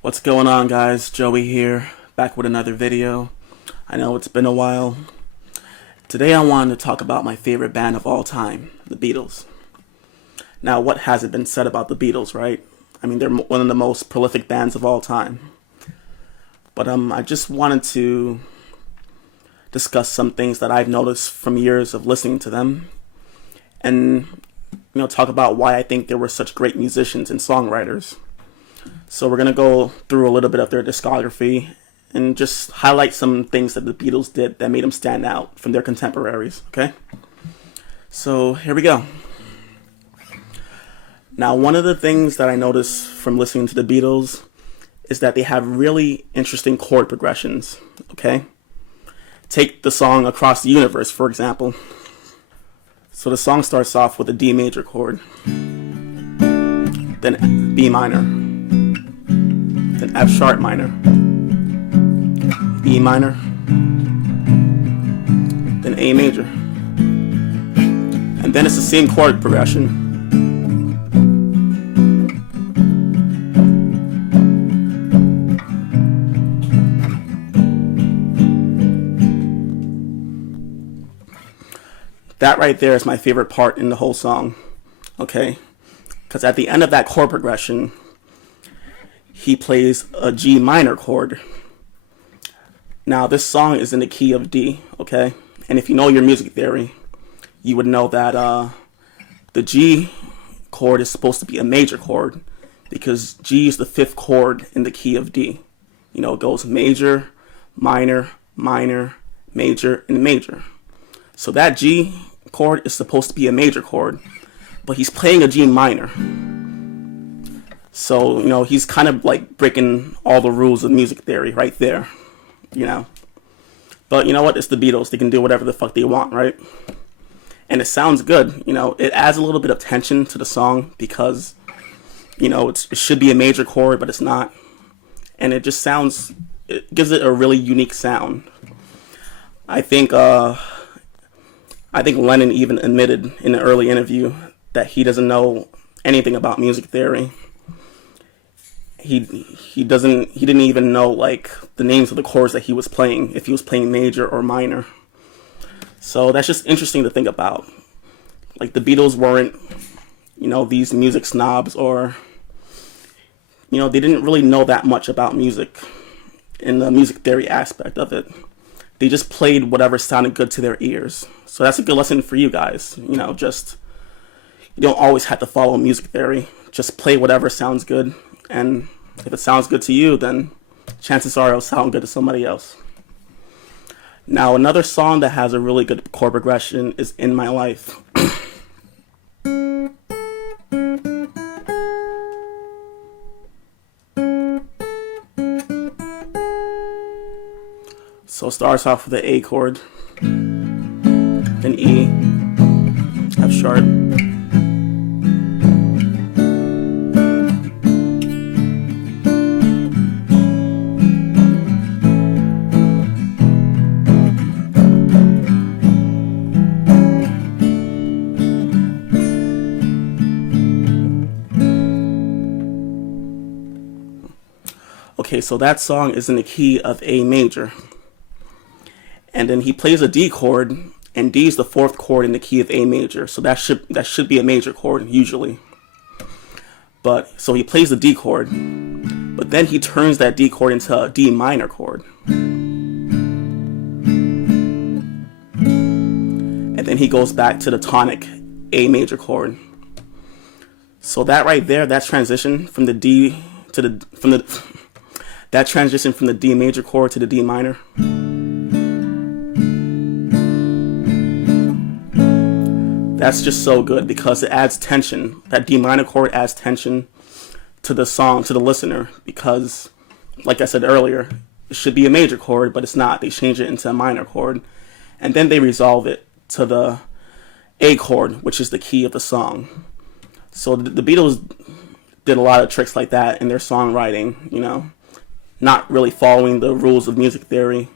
What's going on, guys? Joey here, back with another video. I know it's been a while. Today I wanted to talk about my favorite band of all time, the Beatles. Now, what hasn't been said about the Beatles, right? I mean, they're one of the most prolific bands of all time. But I just wanted to discuss some things that I've noticed from years of listening to them, and talk about why I think they were such great musicians and songwriters. So we're going to go through a little bit of their discography and just highlight some things that the Beatles did that made them stand out from their contemporaries, okay? So here we go. Now, one of the things that I noticed from listening to the Beatles is that they have really interesting chord progressions, okay? Take the song Across the Universe, for example. So the song starts off with a D major chord, then B minor, then F sharp minor, E minor, then A major. And then it's the same chord progression. That right there is my favorite part in the whole song, okay? Because at the end of that chord progression, he plays a G minor chord. Now, this song is in the key of D, okay? And if you know your music theory, you would know that the G chord is supposed to be a major chord because G is the fifth chord in the key of D. It goes major, minor, minor, major, and major. So that G chord is supposed to be a major chord, but he's playing a G minor. So, he's kind of like breaking all the rules of music theory right there, But you know what? It's the Beatles. They can do whatever the fuck they want, right? And it sounds good. It adds a little bit of tension to the song because, it should be a major chord, but it's not. And it gives it a really unique sound. I think Lennon even admitted in an early interview that he doesn't know anything about music theory. He didn't even know like the names of the chords that he was playing, if he was playing major or minor. So that's just interesting to think about. Like, the Beatles weren't, these music snobs, or they didn't really know that much about music in the music theory aspect of it. They just played whatever sounded good to their ears. So that's a good lesson for you guys. You don't always have to follow music theory. Just play whatever sounds good. And if it sounds good to you, then chances are it'll sound good to somebody else. Now, another song that has a really good chord progression is In My Life. So it starts off with the A chord, then E, F sharp, okay, so that song is in the key of A major. And then he plays a D chord, and D is the fourth chord in the key of A major. So that should be a major chord usually. But so he plays the D chord, but then he turns that D chord into a D minor chord. And then he goes back to the tonic A major chord. So that right there, that transition from the D to that transition from the D major chord to the D minor, that's just so good because it adds tension. That D minor chord adds tension to the song, to the listener, because, like I said earlier, it should be a major chord, but it's not. They change it into a minor chord, and then they resolve it to the A chord, which is the key of the song. So the Beatles did a lot of tricks like that in their songwriting, not really following the rules of music theory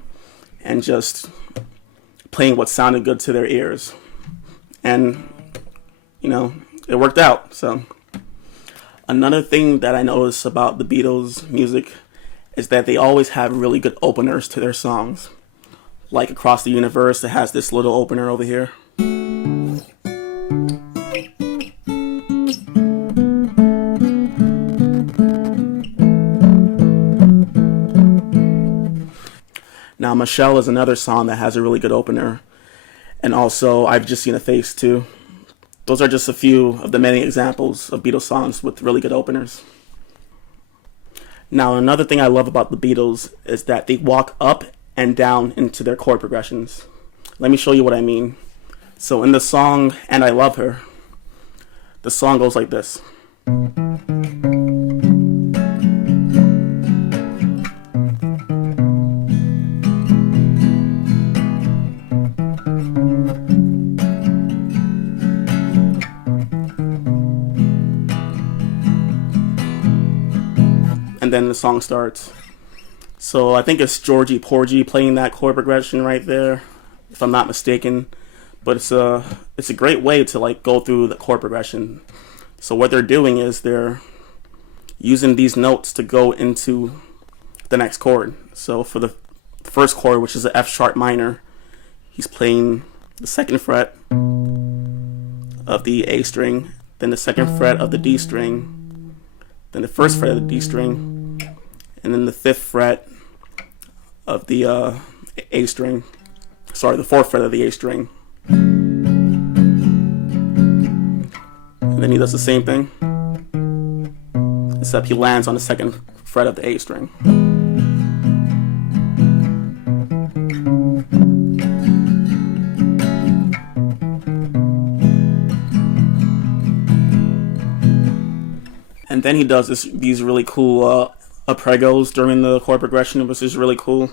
and just playing what sounded good to their ears. And, it worked out. So Another thing that I notice about the Beatles music is that they always have really good openers to their songs. Like Across the Universe, it has this little opener over here. Now, Michelle is another song that has a really good opener. And also, I've Just Seen a Face too. Those are just a few of the many examples of Beatles songs with really good openers. Now, another thing I love about the Beatles is that they walk up and down into their chord progressions. Let me show you what I mean. So in the song And I Love Her, the song goes like this. And then the song starts. So I think it's Georgie Porgy playing that chord progression right there, if I'm not mistaken. But it's a great way to like go through the chord progression. So what they're doing is they're using these notes to go into the next chord. So for the first chord, which is the F sharp minor, he's playing the second fret of the A string, then the second fret of the D string, then the first fret of the D string, and then the fifth fret of the A string. Sorry, the fourth fret of the A string. And then he does the same thing, except he lands on the second fret of the A string. And then he does these really cool arpeggios during the chord progression, which is really cool.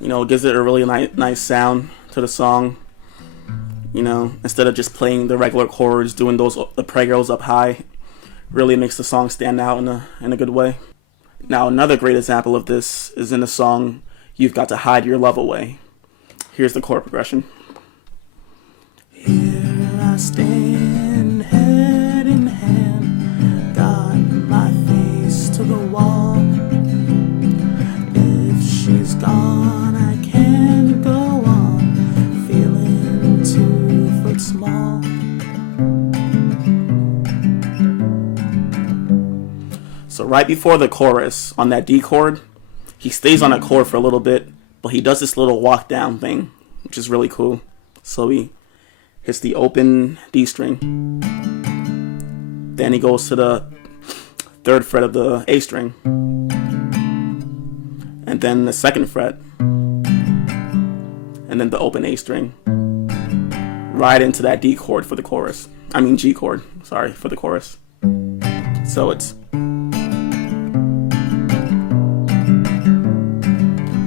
You know, it gives it a really nice sound to the song. You know, instead of just playing the regular chords, doing those arpeggios up high, really makes the song stand out in a good way. Now, another great example of this is in the song You've Got to Hide Your Love Away. Here's the chord progression. Here I stand, head in hand, got my face to the wall. If she's gone, I can't go on, feeling 2 foot small. So right before the chorus, on that D chord, he stays on that chord for a little bit, but he does this little walk down thing, which is really cool. So he hits the open D string, then he goes to the third fret of the A string, and then the second fret, and then the open A string, right into that D chord for the chorus. I mean G chord, sorry, for the chorus. So it's,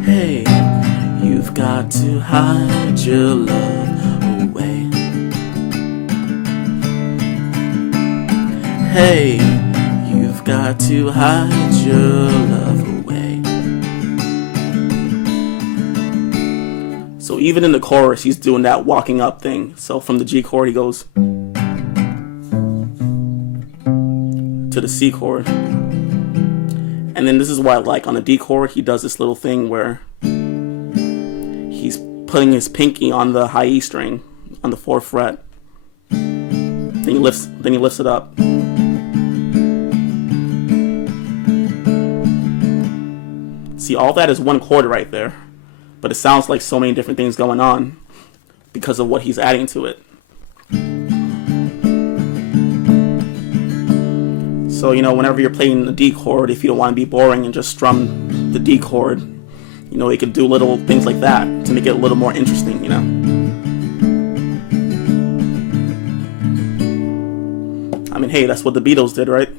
hey, you've got to hide your love away. Hey, you've got to hide your love away. So even in the chorus, he's doing that walking up thing. So from the G chord, he goes to the C chord. And then this is what I like. On the D chord, he does this little thing where he's putting his pinky on the high E string on the 4th fret. Then he lifts it up. See, all that is one chord right there, but it sounds like so many different things going on because of what he's adding to it. So, you know, whenever you're playing the D chord, if you don't want to be boring and just strum the D chord, you know, you could do little things like that to make it a little more interesting, you know. I mean, hey, that's what the Beatles did, right?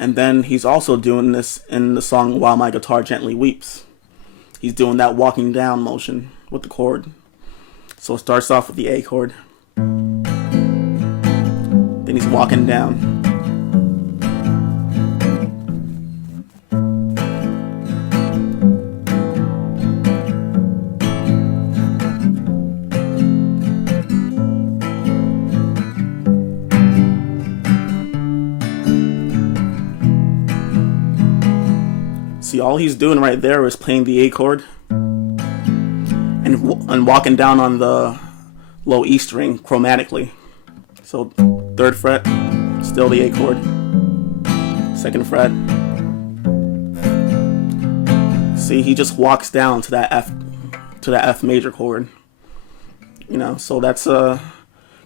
And then he's also doing this in the song While My Guitar Gently Weeps. He's doing that walking down motion with the chord. So it starts off with the A chord. Then he's walking down. See, all he's doing right there is playing the A chord and walking down on the low E string chromatically. So 3rd fret, still the A chord. 2nd fret. See, he just walks down to that F major chord. You know, so that's a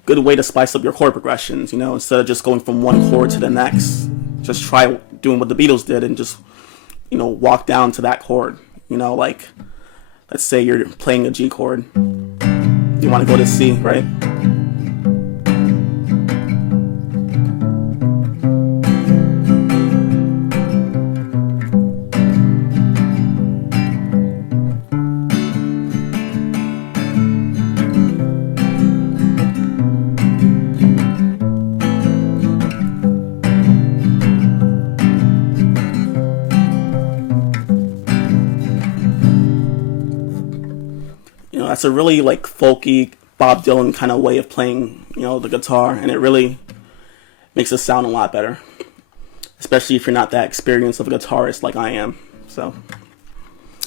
good way to spice up your chord progressions. You know, instead of just going from one chord to the next, just try doing what the Beatles did and just, you know, walk down to that chord. You know, like, let's say you're playing a G chord. You want to go to C, right? You know, that's a really like folky Bob Dylan kind of way of playing, you know, the guitar, and it really makes it sound a lot better, especially if you're not that experienced of a guitarist like I am. So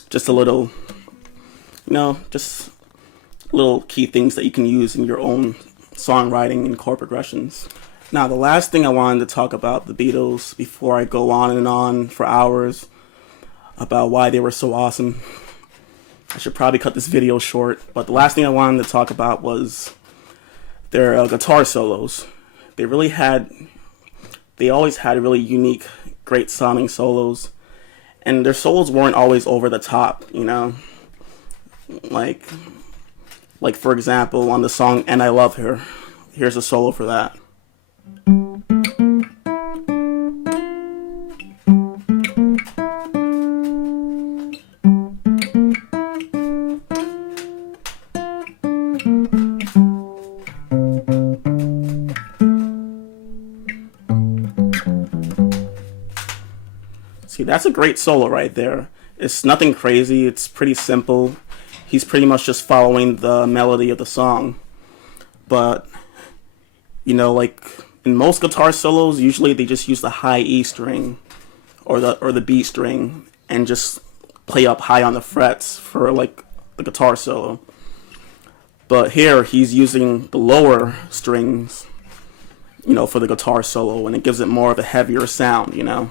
just a little, you know, just little key things that you can use in your own songwriting and chord progressions. Now, the last thing I wanted to talk about the Beatles before I go on and on for hours about why they were so awesome. I should probably cut this video short, but the last thing I wanted to talk about was their guitar solos. They always had really unique, great sounding solos, and their solos weren't always over the top, you know? Like for example, on the song And I Love Her, here's a solo for that. See, that's a great solo right there. It's nothing crazy, it's pretty simple. He's pretty much just following the melody of the song. But, you know, like in most guitar solos, usually they just use the high E string or the B string and just play up high on the frets for like the guitar solo. But here he's using the lower strings, you know, for the guitar solo, and it gives it more of a heavier sound, you know.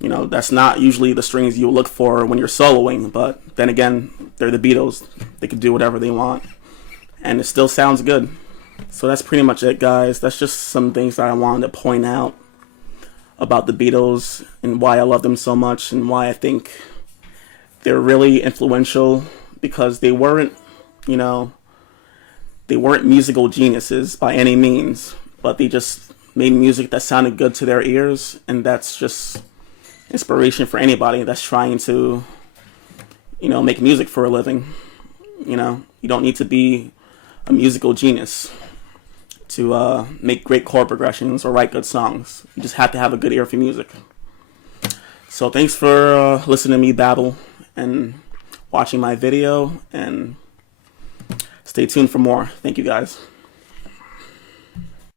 You know, that's not usually the strings you look for when you're soloing, but then again, they're the Beatles. They can do whatever they want, and it still sounds good. So that's pretty much it, guys. That's just some things that I wanted to point out about the Beatles and why I love them so much and why I think they're really influential, because they weren't, you know, they weren't musical geniuses by any means, but they just made music that sounded good to their ears, and that's just inspiration for anybody that's trying to, you know, make music for a living. You know, you don't need to be a musical genius to make great chord progressions or write good songs. You just have to have a good ear for music. So thanks for listening to me babble and watching my video, and stay tuned for more. Thank you, guys.